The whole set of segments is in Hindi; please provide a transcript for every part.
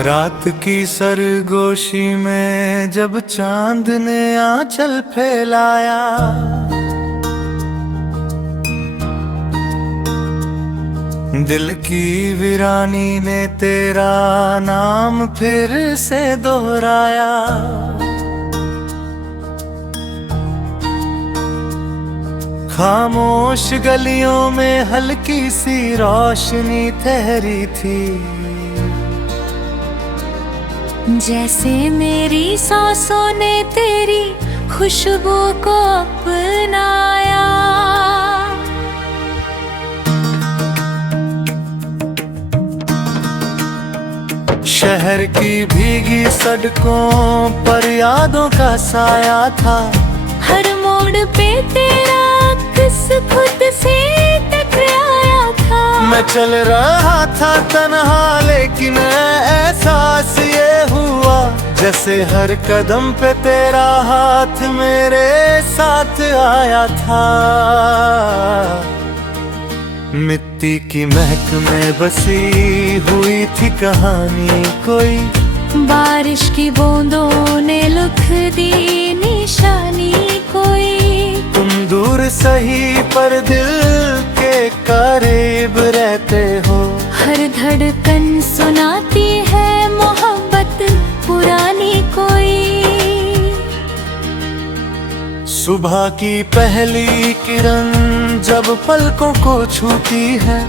रात की सरगोशी में जब चांद ने आंचल फैलाया, दिल की वीरानी ने तेरा नाम फिर से दोहराया। खामोश गलियों में हल्की सी रोशनी ठहरी थी, जैसे मेरी सांसों ने तेरी खुशबू को अपनाया। शहर की भीगी सड़कों पर यादों का साया था, हर मोड़ पे तेरा अक्स खुद से टकराया था। मैं चल रहा था तन्हा लेकिन एहसास ये हुआ, जैसे हर कदम पे तेरा हाथ मेरे साथ आया था। मिट्टी की महक में बसी हुई थी कहानी कोई, बारिश की बूंदों ने लिख दी निशानी कोई। तुम दूर सही पर दिल के करीब रहते हो, हर धड़कन सुनाती है मोहब्बत पुरानी कोई। सुबह की पहली किरण जब पलकों को छूती है,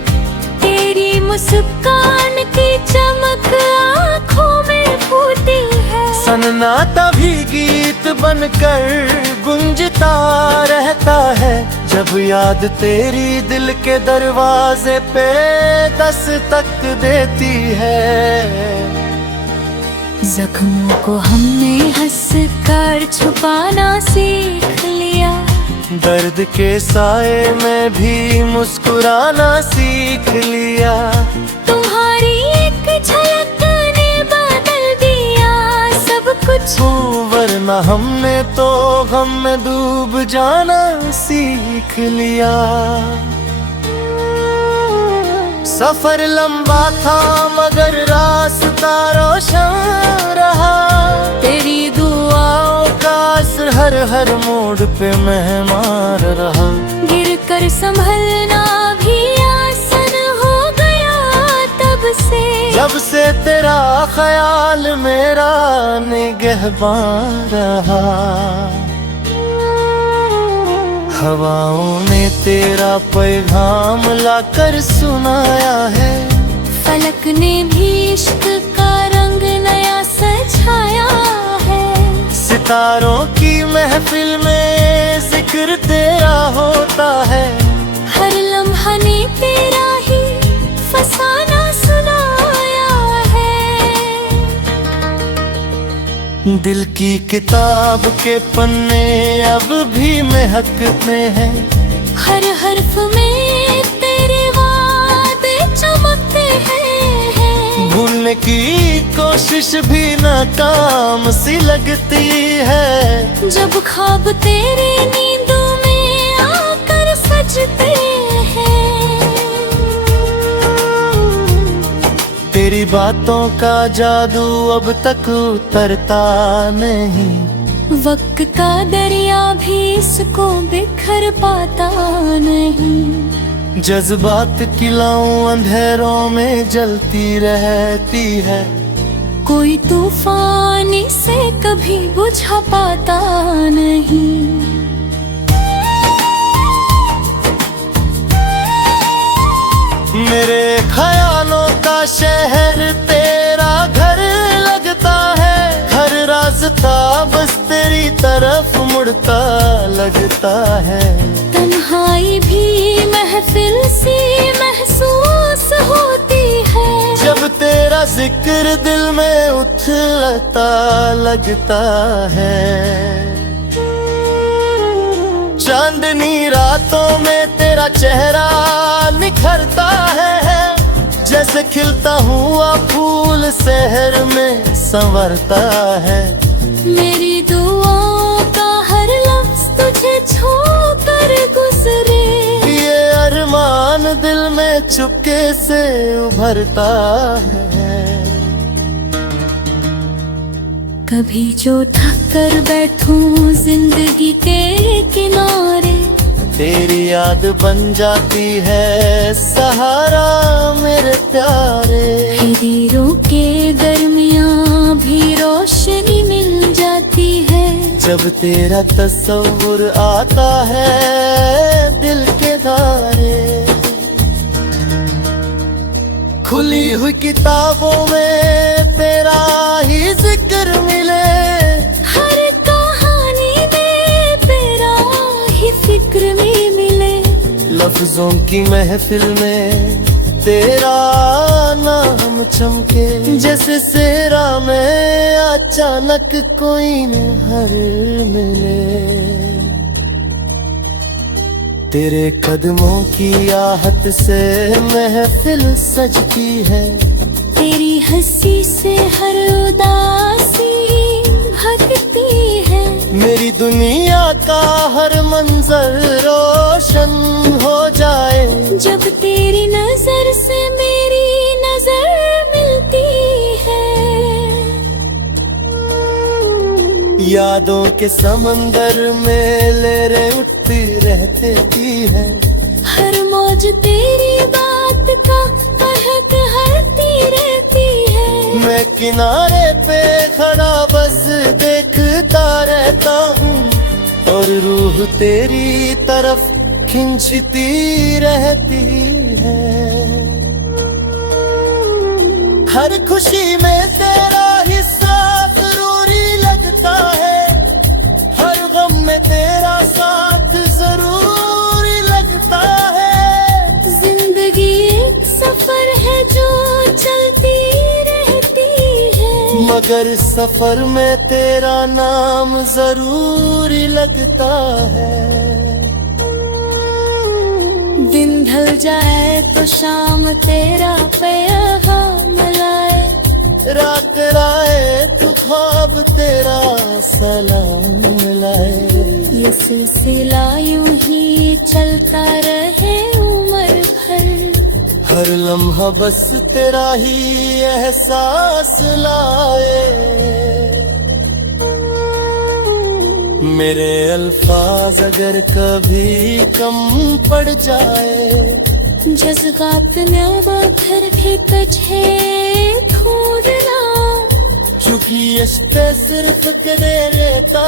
तेरी मुस्कान की चमक आँखों में फूटी है। सन्नाटा भी गीत बनकर गुंजता रहता है, जब याद तेरी दिल के दरवाजे पे दस्तक देती है। जख्मों को हमने हंस कर छुपाना सीख लिया, दर्द के साए में भी मुस्कुराना सीख लिया। तुम्हारी एक झलक ने बदल दिया सब कुछ, वरना हमने तो गम में डूब जाना सीख लिया। सफर लंबा था मगर रास्ता रोशन रहा, तेरी दुआओं का असर हर हर मोड़ पे मेहमान रहा। गिर कर संभलना भी आसान हो गया तब से, जब से तेरा ख्याल मेरा निगहबान रहा। हवाओं ने तेरा पैगाम लाकर सुनाया है, फलक ने भी इश्क का रंग नया सजाया है। सितारों की महफिल में जिक्र तेरा होता है, हर लम्हा ने तेरा ही फसाना सुनाया है। दिल की किताब के पन्ने अब भी महकते हैं, हर हर्फ में तेरे वादे चमकते हैं। भूलने की कोशिश भी नाकाम सी लगती है, जब ख्वाब तेरे नींदों में आकर सजते हैं। तेरी बातों का जादू अब तक उतरता नहीं, वक्त का दरिया भी इसको बिखर पाता नहीं। जज्बात की लौ अंधेरों में जलती रहती है, कोई तूफान इसे कभी बुझा पाता नहीं। मेरे ख्यालों का शहर तेरा घर लगता है, हर रास्ता बस तेरी तरफ मुड़ता लगता है। तन्हाई भी महफिल सी महसूस होती है, जब तेरा जिक्र दिल में उछलता लगता है। चांदनी रातों में तेरा चेहरा निखरता है, जैसे खिलता हुआ फूल शहर में संवरता है। मेरी दुआओं का हर लफ्ज तुझे छू कर गुजरे, ये अरमान दिल में चुपके से उभरता है। कभी जो थक कर बैठूं जिंदगी के किनारे, तेरी याद बन जाती है सहारा मेरे प्यारे। हिरीरों के दरमियां भी रोशनी मिल जाती है, जब तेरा तस्वुर आता है दिल के धारे। खुली हुई किताबों में तेरा ही जिक्र मिले, हर कहानी में तेरा ही फिक्र में मिले। लफ्जों की महफिल में तेरा नाम चमके, जैसे सेहरा में अचानक कोई हर मिले। तेरे कदमों की आहट से महफिल सजती है, तेरी हंसी से हर उदासी भगती है। मेरी दुनिया का हर मंजर रोशन हो जाए, जब तेरी नजर से मेरी नजर मिलती है। यादों के समंदर में लहरें उठती रहती है, हर मौज तेरी बात का महक हरती रहती है। मैं किनारे पे खड़ा बस देखता रहता हूँ, और रूह तेरी तरफ खिंचती रहती है। हर खुशी में तेरा हिस्सा जरूरी लगता है, हर गम में तेरा साथ जरूरी लगता है। जिंदगी एक सफर है जो चलती रहती है, मगर सफर में तेरा नाम जरूरी लगता है। दिन ढल जाए तो शाम तेरा पैगाम लाए, रात आए तो ख्वाब तेरा सलाम मिलाए। ये सिलसिला यूं ही चलता रहे उम्र भर, हर लम्हा बस तेरा ही एहसास लाए। मेरे अल्फाज अगर कभी कम पड़ जाए, जज्बात ने उभर के तुझे ढूंढना। चुकी इश्क़ सिर्फ तेरे रेता